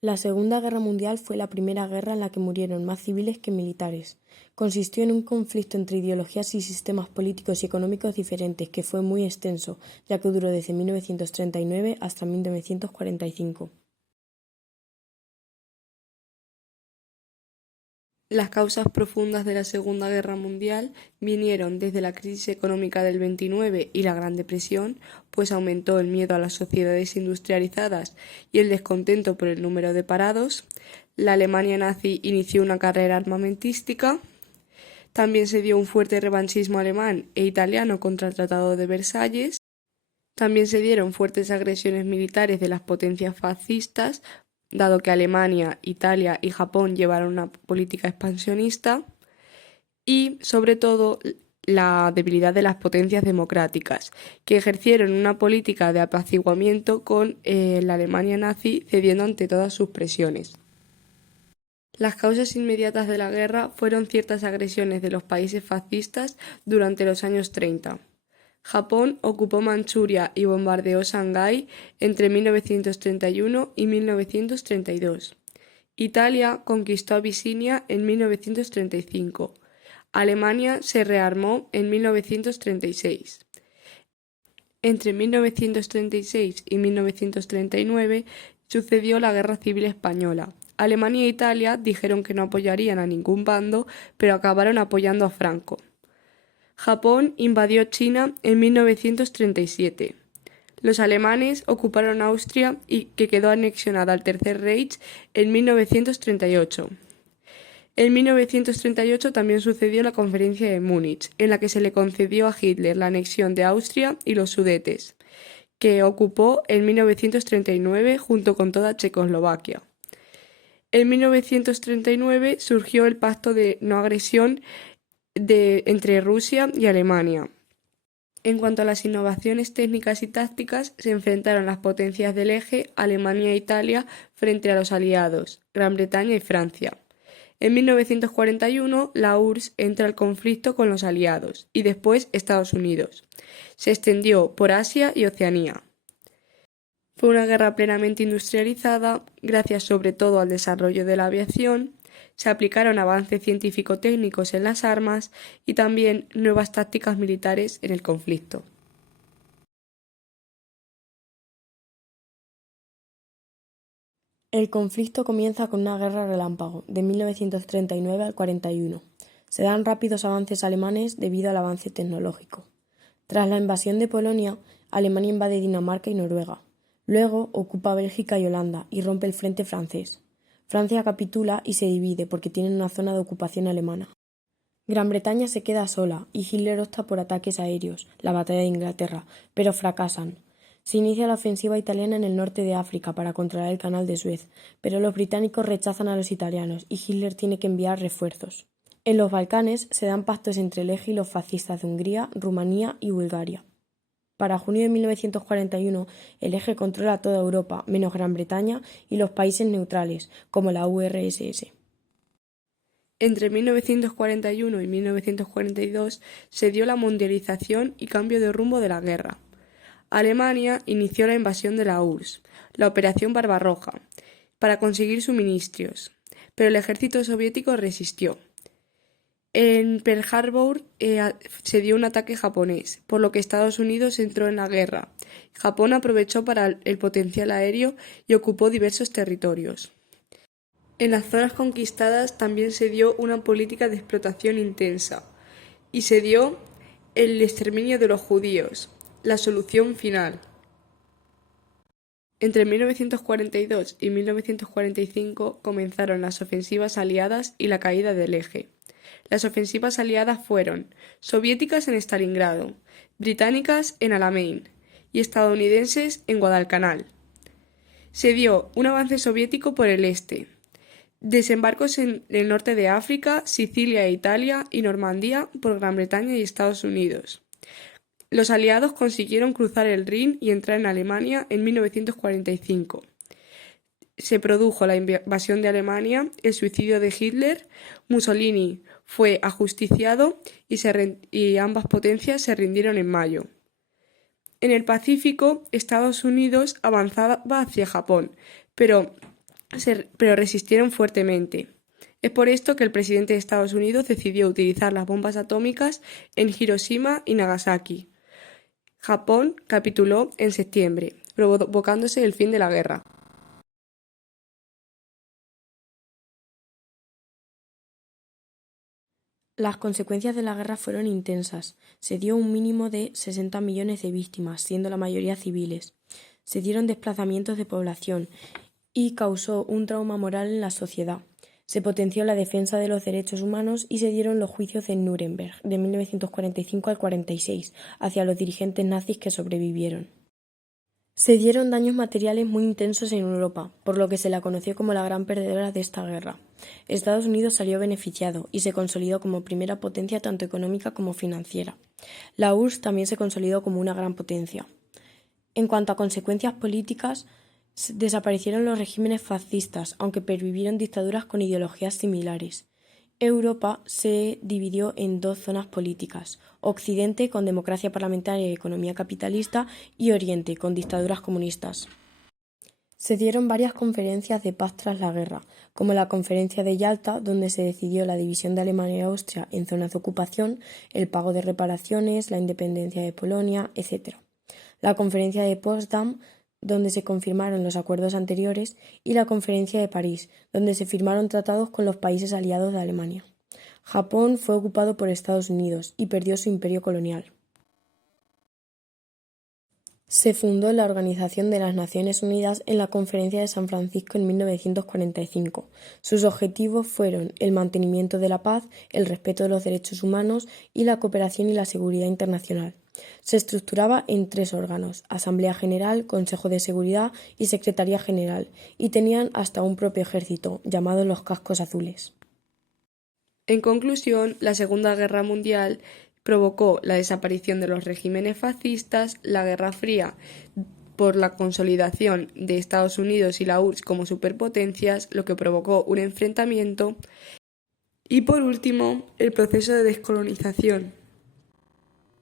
La Segunda Guerra Mundial fue la primera guerra en la que murieron más civiles que militares. Consistió en un conflicto entre ideologías y sistemas políticos y económicos diferentes que fue muy extenso, ya que duró desde 1939 hasta 1945. Las causas profundas de la Segunda Guerra Mundial vinieron desde la crisis económica del 29 y la Gran Depresión, pues aumentó el miedo a las sociedades industrializadas y el descontento por el número de parados. La Alemania nazi inició una carrera armamentística. También se dio un fuerte revanchismo alemán e italiano contra el Tratado de Versalles. También se dieron fuertes agresiones militares de las potencias fascistas, dado que Alemania, Italia y Japón llevaron una política expansionista, y sobre todo la debilidad de las potencias democráticas, que ejercieron una política de apaciguamiento con la Alemania nazi cediendo ante todas sus presiones. Las causas inmediatas de la guerra fueron ciertas agresiones de los países fascistas durante los años 30. Japón ocupó Manchuria y bombardeó Shanghái entre 1931 y 1932. Italia conquistó Abisinia en 1935. Alemania se rearmó en 1936. Entre 1936 y 1939 sucedió la Guerra Civil Española. Alemania e Italia dijeron que no apoyarían a ningún bando, pero acabaron apoyando a Franco. Japón invadió China en 1937. Los alemanes ocuparon Austria y que quedó anexionada al Tercer Reich en 1938. En 1938 también sucedió la Conferencia de Múnich, en la que se le concedió a Hitler la anexión de Austria y los Sudetes, que ocupó en 1939 junto con toda Checoslovaquia. En 1939 surgió el Pacto de No Agresión entre Rusia y Alemania. En cuanto a las innovaciones técnicas y tácticas, se enfrentaron las potencias del eje, Alemania e Italia, frente a los aliados, Gran Bretaña y Francia. En 1941, la URSS entra al conflicto con los aliados y después Estados Unidos. Se extendió por Asia y Oceanía. Fue una guerra plenamente industrializada, gracias sobre todo al desarrollo de la aviación. Se aplicaron avances científico-técnicos en las armas y también nuevas tácticas militares en el conflicto. El conflicto comienza con una guerra relámpago, de 1939 al 41. Se dan rápidos avances alemanes debido al avance tecnológico. Tras la invasión de Polonia, Alemania invade Dinamarca y Noruega. Luego ocupa Bélgica y Holanda y rompe el frente francés. Francia capitula y se divide porque tiene una zona de ocupación alemana. Gran Bretaña se queda sola y Hitler opta por ataques aéreos, la batalla de Inglaterra, pero fracasan. Se inicia la ofensiva italiana en el norte de África para controlar el canal de Suez, pero los británicos rechazan a los italianos y Hitler tiene que enviar refuerzos. En los Balcanes se dan pactos entre el eje y los fascistas de Hungría, Rumanía y Bulgaria. Para junio de 1941, el eje controla toda Europa, menos Gran Bretaña y los países neutrales, como la URSS. Entre 1941 y 1942 se dio la mundialización y cambio de rumbo de la guerra. Alemania inició la invasión de la URSS, la Operación Barbarroja, para conseguir suministros, pero el ejército soviético resistió. En Pearl Harbor se dio un ataque japonés, por lo que Estados Unidos entró en la guerra. Japón aprovechó para el potencial aéreo y ocupó diversos territorios. En las zonas conquistadas también se dio una política de explotación intensa y se dio el exterminio de los judíos, la solución final. Entre 1942 y 1945 comenzaron las ofensivas aliadas y la caída del eje. Las ofensivas aliadas fueron soviéticas en Stalingrado, británicas en Alamein y estadounidenses en Guadalcanal. Se dio un avance soviético por el este, desembarcos en el norte de África, Sicilia e Italia y Normandía por Gran Bretaña y Estados Unidos. Los aliados consiguieron cruzar el Rin y entrar en Alemania en 1945. Se produjo la invasión de Alemania, el suicidio de Hitler, Mussolini fue ajusticiado y ambas potencias se rindieron en mayo. En el Pacífico, Estados Unidos avanzaba hacia Japón, pero pero resistieron fuertemente. Es por esto que el presidente de Estados Unidos decidió utilizar las bombas atómicas en Hiroshima y Nagasaki. Japón capituló en septiembre, provocándose el fin de la guerra. Las consecuencias de la guerra fueron intensas. Se dio un mínimo de 60 millones de víctimas, siendo la mayoría civiles. Se dieron desplazamientos de población y causó un trauma moral en la sociedad. Se potenció la defensa de los derechos humanos y se dieron los juicios de Nuremberg de 1945 al 46 hacia los dirigentes nazis que sobrevivieron. Se dieron daños materiales muy intensos en Europa, por lo que se la conoció como la gran perdedora de esta guerra. Estados Unidos salió beneficiado y se consolidó como primera potencia tanto económica como financiera. La URSS también se consolidó como una gran potencia. En cuanto a consecuencias políticas, desaparecieron los regímenes fascistas, aunque pervivieron dictaduras con ideologías similares. Europa se dividió en dos zonas políticas: Occidente, con democracia parlamentaria y economía capitalista, y Oriente, con dictaduras comunistas. Se dieron varias conferencias de paz tras la guerra, como la Conferencia de Yalta, donde se decidió la división de Alemania y Austria en zonas de ocupación, el pago de reparaciones, la independencia de Polonia, etc. La Conferencia de Potsdam, donde se confirmaron los acuerdos anteriores, y la Conferencia de París, donde se firmaron tratados con los países aliados de Alemania. Japón fue ocupado por Estados Unidos y perdió su imperio colonial. Se fundó la Organización de las Naciones Unidas en la Conferencia de San Francisco en 1945. Sus objetivos fueron el mantenimiento de la paz, el respeto de los derechos humanos y la cooperación y la seguridad internacional. Se estructuraba en 3 órganos: Asamblea General, Consejo de Seguridad y Secretaría General, y tenían hasta un propio ejército, llamado los Cascos Azules. En conclusión, la Segunda Guerra Mundial provocó la desaparición de los regímenes fascistas, la Guerra Fría por la consolidación de Estados Unidos y la URSS como superpotencias, lo que provocó un enfrentamiento, y por último, el proceso de descolonización.